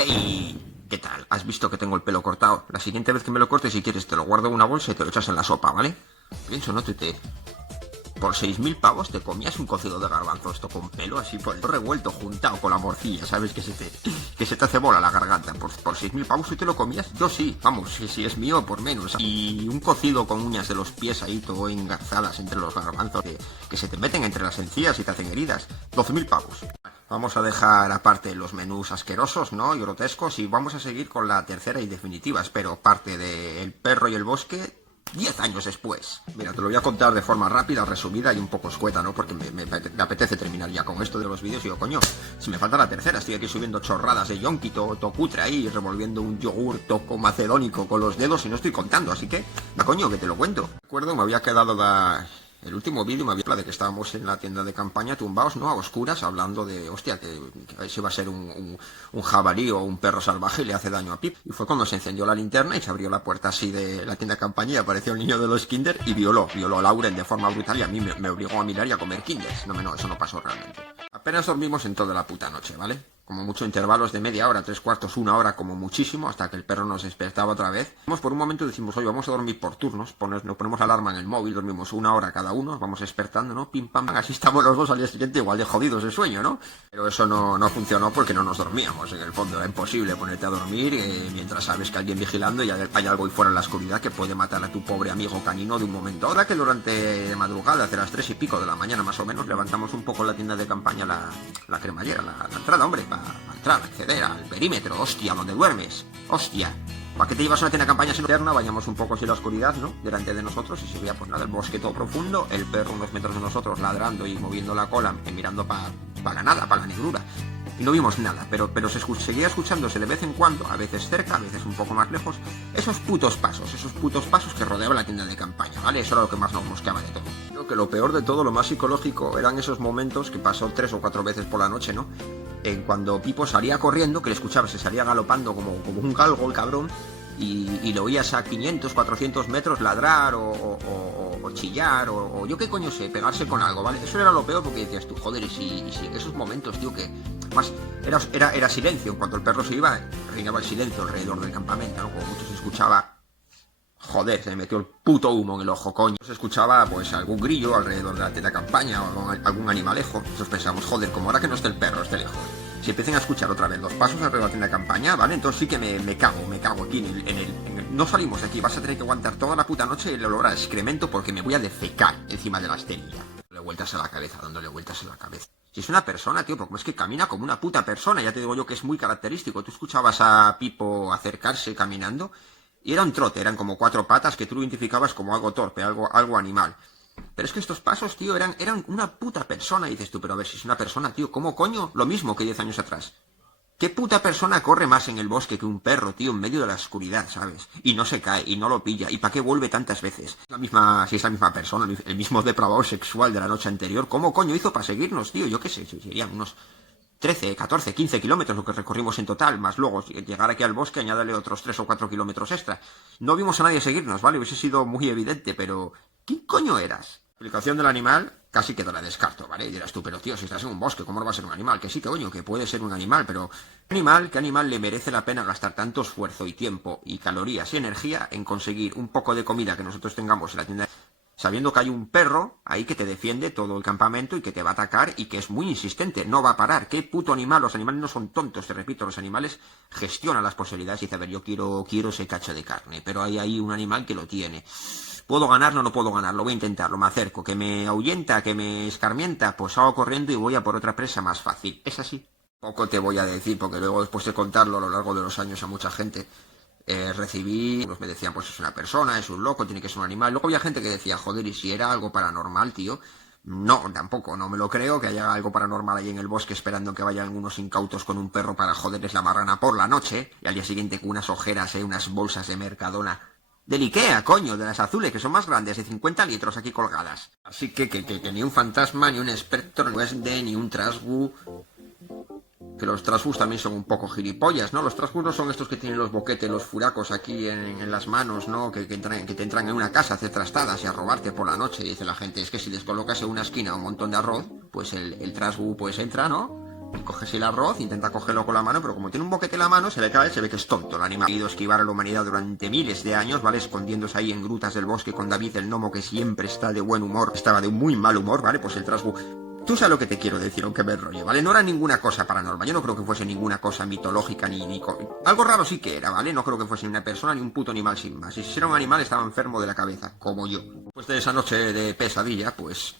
¡Ey! ¿Qué tal? ¿Has visto que tengo el pelo cortado? La siguiente vez que me lo cortes, si quieres, te lo guardo en una bolsa y te lo echas en la sopa, ¿vale? Pienso, ¿no? Por 6.000 pavos te comías un cocido de garbanzo esto con pelo así por el revuelto, juntado con la morcilla, ¿sabes? Que se te hace bola la garganta. Por 6.000 pavos tú te lo comías. Yo sí, vamos, si es mío, por menos. Y un cocido con uñas de los pies ahí todo engarzadas entre los garbanzos que se te meten entre las encías y te hacen heridas. 12.000 pavos. Vamos a dejar aparte los menús asquerosos, ¿no? Y grotescos, y vamos a seguir con la tercera y definitiva, espero, parte de El perro y el bosque, 10 años después. Mira, te lo voy a contar de forma rápida, resumida y un poco escueta, ¿no? Porque me apetece terminar ya con esto de los vídeos y digo, coño, si me falta la tercera, estoy aquí subiendo chorradas de yonki, todo cutre ahí, revolviendo un yogur toco macedónico con los dedos y no estoy contando, así que, coño, que te lo cuento. Recuerdo, me había quedado el último vídeo me había hablado de que estábamos en la tienda de campaña tumbados, ¿no? A oscuras, hablando de, hostia, que ese va a ser un jabalí o un perro salvaje y le hace daño a Pip. Y fue cuando se encendió la linterna y se abrió la puerta así de la tienda de campaña y apareció el niño de los Kinder y violó a Lauren de forma brutal y a mí me obligó a mirar y a comer Kinders. No, eso no pasó realmente. Apenas dormimos en toda la puta noche, ¿vale? Como mucho intervalos de media hora, 3/4, una hora como muchísimo, hasta que el perro nos despertaba otra vez. Por un momento decimos, oye, vamos a dormir por turnos, nos ponemos alarma en el móvil, dormimos una hora cada uno, vamos despertando, ¿no? Pim pam, así estamos los dos al día siguiente igual de jodidos de sueño, ¿no? Pero eso no funcionó porque no nos dormíamos, en el fondo era imposible ponerte a dormir mientras sabes que alguien vigilando y hay algo ahí fuera en la oscuridad que puede matar a tu pobre amigo canino de un momento. Ahora que durante madrugada, hacia las 3 y pico de la mañana más o menos, levantamos un poco en la tienda de campaña la cremallera, la entrada, hombre, para entrar, acceder al perímetro, hostia, donde duermes, hostia. ¿Para qué te llevas una tienda de campaña sin linterna? Vayamos un poco así la oscuridad, ¿no? Delante de nosotros y se veía pues nada, el bosque todo profundo, el perro unos metros de nosotros ladrando y moviendo la cola, mirando para la nada, para la negrura. Y no vimos nada, pero seguía escuchándose de vez en cuando, a veces cerca, a veces un poco más lejos, esos putos pasos que rodeaban la tienda de campaña, ¿vale? Eso era lo que más nos mosqueaba de todo. Creo que lo peor de todo, lo más psicológico, eran esos momentos que pasó 3 o 4 veces por la noche, ¿no? En cuando Pipo salía corriendo, que le escuchaba, se salía galopando como un galgo el cabrón, y lo oías a 500, 400 metros ladrar o chillar o yo qué coño sé, pegarse con algo, ¿vale? Eso era lo peor porque decías tú, joder, y si en esos momentos, tío, que más era silencio, en cuanto el perro se iba, reinaba el silencio alrededor del campamento, ¿no? Como mucho se escuchaba, joder, se me metió el puto humo en el ojo, coño. Se escuchaba, pues, algún grillo alrededor de la tienda de campaña o algún animalejo. Entonces pensamos, joder, como ahora que no esté el perro, esté lejos. Si empiezan a escuchar otra vez los pasos alrededor de la tienda de campaña, ¿vale? Entonces sí que me cago aquí no salimos de aquí, vas a tener que aguantar toda la puta noche el olor a excremento porque me voy a defecar encima de la esterilla. Dándole vueltas a la cabeza. Si es una persona, tío, porque es que camina como una puta persona, ya te digo yo que es muy característico. Tú escuchabas a Pipo acercarse caminando y era un trote, eran como 4 patas que tú lo identificabas como algo torpe, algo animal. Pero es que estos pasos, tío, eran una puta persona. Y dices tú, pero a ver, si es una persona, tío, ¿cómo coño? Lo mismo que 10 años atrás. ¿Qué puta persona corre más en el bosque que un perro, tío, en medio de la oscuridad, ¿sabes? Y no se cae, y no lo pilla, ¿y para qué vuelve tantas veces? Si es la misma persona, el mismo depravado sexual de la noche anterior, ¿cómo coño hizo para seguirnos, tío? Yo qué sé, serían unos 13, 14, 15 kilómetros lo que recorrimos en total, más luego llegar aquí al bosque, añádale otros 3 o 4 kilómetros extra. No vimos a nadie seguirnos, ¿vale? Hubiese sido muy evidente, pero ¿quién coño eras? La explicación del animal casi que te la descarto, ¿vale? Y dirás tú, pero tío, si estás en un bosque, ¿cómo no va a ser un animal? Que sí, que coño, que puede ser un animal, pero ¿qué animal le merece la pena gastar tanto esfuerzo y tiempo y calorías y energía en conseguir un poco de comida que nosotros tengamos en la tienda, sabiendo que hay un perro ahí que te defiende todo el campamento y que te va a atacar y que es muy insistente, no va a parar? ¿Qué puto animal? Los animales no son tontos, te repito, los animales gestionan las posibilidades y dicen, a ver, yo quiero ese cacho de carne, pero hay ahí un animal que lo tiene. ¿Puedo ganarlo? No puedo ganarlo, voy a intentarlo, me acerco, que me ahuyenta, que me escarmienta, pues salgo corriendo y voy a por otra presa más fácil. Es así. Poco te voy a decir, porque luego después de contarlo a lo largo de los años a mucha gente, recibí, unos me decían, pues es una persona, es un loco, tiene que ser un animal. Luego había gente que decía, joder, ¿y si era algo paranormal, tío? No, tampoco, no me lo creo, que haya algo paranormal ahí en el bosque esperando que vayan algunos incautos con un perro para joderles la marrana por la noche, y al día siguiente con unas ojeras, unas bolsas de Mercadona del Ikea, coño, de las azules, que son más grandes, de 50 litros aquí colgadas. Así que ni un fantasma, ni un espectro, ni un trasgu. Que los trasgus también son un poco gilipollas, ¿no? Los trasgus no son estos que tienen los boquetes, los furacos aquí en las manos, ¿no? Que te entran en una casa a hacer trastadas y a robarte por la noche. Dice la gente, es que si les colocas en una esquina un montón de arroz, pues el trasgu pues entra, ¿no? Y coges el arroz, intenta cogerlo con la mano, pero como tiene un boquete en la mano, se le cae, se ve que es tonto el animal. Ha ido a esquivar a la humanidad durante miles de años, ¿vale? Escondiéndose ahí en grutas del bosque con David el gnomo, que siempre está de buen humor. Estaba de muy mal humor, ¿vale? Pues el trasgu... Tú sabes lo que te quiero decir, aunque me enrolle, ¿vale? No era ninguna cosa paranormal. Yo no creo que fuese ninguna cosa mitológica ni... Algo raro sí que era, ¿vale? No creo que fuese ni una persona ni un puto animal sin más. Y si era un animal estaba enfermo de la cabeza, como yo. Después de esa noche de pesadilla, pues...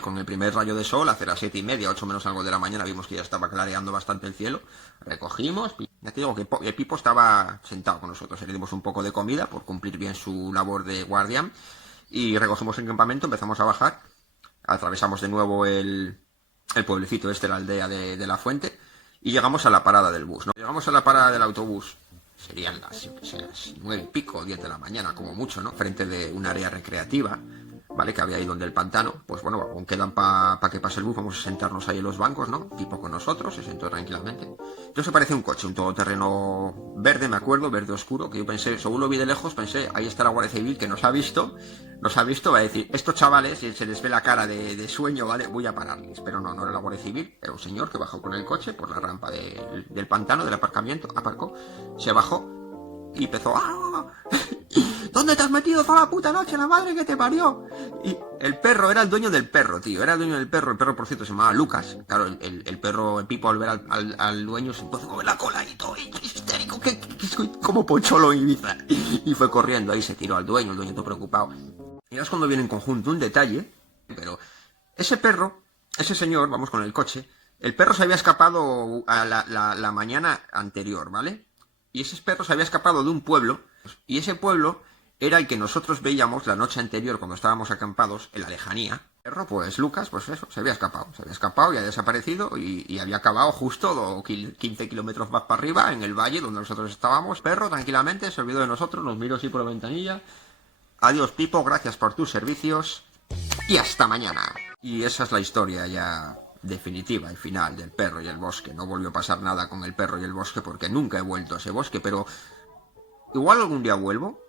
con el primer rayo de sol, hacia las 7:30, 8 menos algo de la mañana, vimos que ya estaba clareando bastante el cielo. Recogimos. Ya te digo que Pipo estaba sentado con nosotros. Le dimos un poco de comida por cumplir bien su labor de guardián. Y recogimos el campamento, empezamos a bajar. Atravesamos de nuevo el pueblecito la aldea de la Fuente. Y llegamos a la parada del bus, ¿no? Llegamos a la parada del autobús. Serían las 9:00, 10 de la mañana, como mucho, ¿no? Frente de un área recreativa, ¿vale? Que había ahí donde el pantano. Pues bueno, aún quedan para que pase el bus, vamos a sentarnos ahí en los bancos, ¿no? Pipo con nosotros, se sentó tranquilamente. Entonces aparece un coche, un todoterreno verde, me acuerdo, verde oscuro, que yo pensé, según lo vi de lejos, pensé, ahí está la Guardia Civil, que nos ha visto, va a decir, estos chavales, se les ve la cara de sueño, ¿vale? Voy a pararles. Pero no era la Guardia Civil, era un señor que bajó con el coche por la rampa del pantano, del aparcamiento, aparcó, se bajó y empezó, ¡ah! ¿Dónde te has metido toda la puta noche, la madre que te parió? Y el perro era el dueño del perro, tío. Era el dueño del perro. El perro, por cierto, se llamaba Lucas. Claro, el perro, el Pipo, al ver al dueño, se empezó a mover la cola y todo, histérico, que como Pocholo en Ibiza. Y fue corriendo ahí, se tiró al dueño, el dueño todo preocupado. Y es cuando viene en conjunto un detalle, pero ese perro, ese señor, vamos con el coche, el perro se había escapado a la mañana anterior, ¿vale? Y ese perro se había escapado de un pueblo, y ese pueblo era el que nosotros veíamos la noche anterior cuando estábamos acampados en la lejanía. El perro, pues Lucas, pues eso, se había escapado y había desaparecido y había acabado justo 15 kilómetros más para arriba en el valle donde nosotros estábamos. Perro, tranquilamente, se olvidó de nosotros, nos miró así por la ventanilla. Adiós, Pipo, gracias por tus servicios y hasta mañana. Y esa es la historia ya definitiva y final del perro y el bosque. No volvió a pasar nada con el perro y el bosque porque nunca he vuelto a ese bosque, pero igual algún día vuelvo.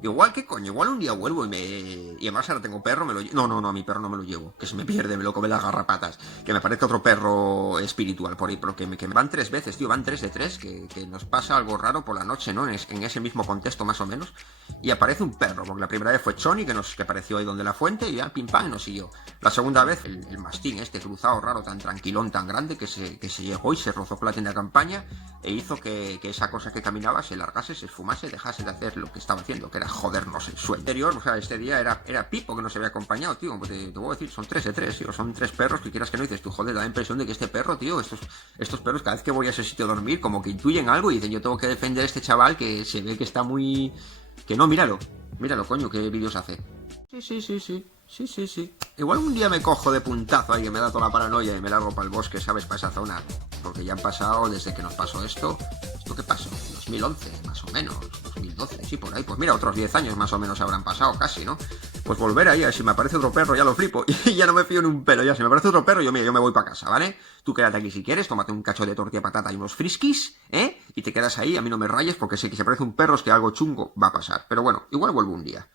Igual, ¿qué coño? Igual un día vuelvo y además ahora tengo perro, me lo llevo. No, a mi perro no me lo llevo, que se me pierde, me lo come las garrapatas. Que me parece otro perro espiritual por ahí, porque me van 3 veces, tío, van 3 de 3, que nos pasa algo raro por la noche, ¿no? En ese mismo contexto más o menos. Y aparece un perro, porque la primera vez fue Choni, que apareció ahí donde la fuente, y ya pim pam, nos siguió. La segunda vez, el mastín cruzado raro, tan tranquilón, tan grande, que se llegó y se rozó con la tienda de campaña, e hizo que esa cosa que caminaba se largase, se esfumase, dejase de hacer lo que estaba haciendo, que era jodernos el sueño. Anterior, o sea, este día era Pipo que nos había acompañado, tío. Te voy a decir, son 3 de 3, tío. Son 3 perros que quieras que no dices tú, joder, da la impresión de que este perro, tío, estos perros, cada vez que voy a ese sitio a dormir, como que intuyen algo y dicen, yo tengo que defender a este chaval que se ve que está muy... Que no, míralo, coño, qué vídeos hace. Sí. Igual un día me cojo de puntazo ahí que me da toda la paranoia y me largo para el bosque, ¿sabes? Para esa zona. Porque ya han pasado, desde que nos pasó esto... ¿Esto qué pasó? 2011, más o menos. 2012, sí, por ahí. Pues mira, otros 10 años más o menos habrán pasado, casi, ¿no? Pues volver ahí, a ver si me aparece otro perro, ya lo flipo. Y ya no me fío en un pelo, ya. Si me aparece otro perro, yo me voy para casa, ¿vale? Tú quédate aquí si quieres, tómate un cacho de tortilla de patata y unos friskis, ¿eh? Y te quedas ahí, a mí no me rayes, porque sé que si aparece un perro es que algo chungo va a pasar. Pero bueno, igual vuelvo un día.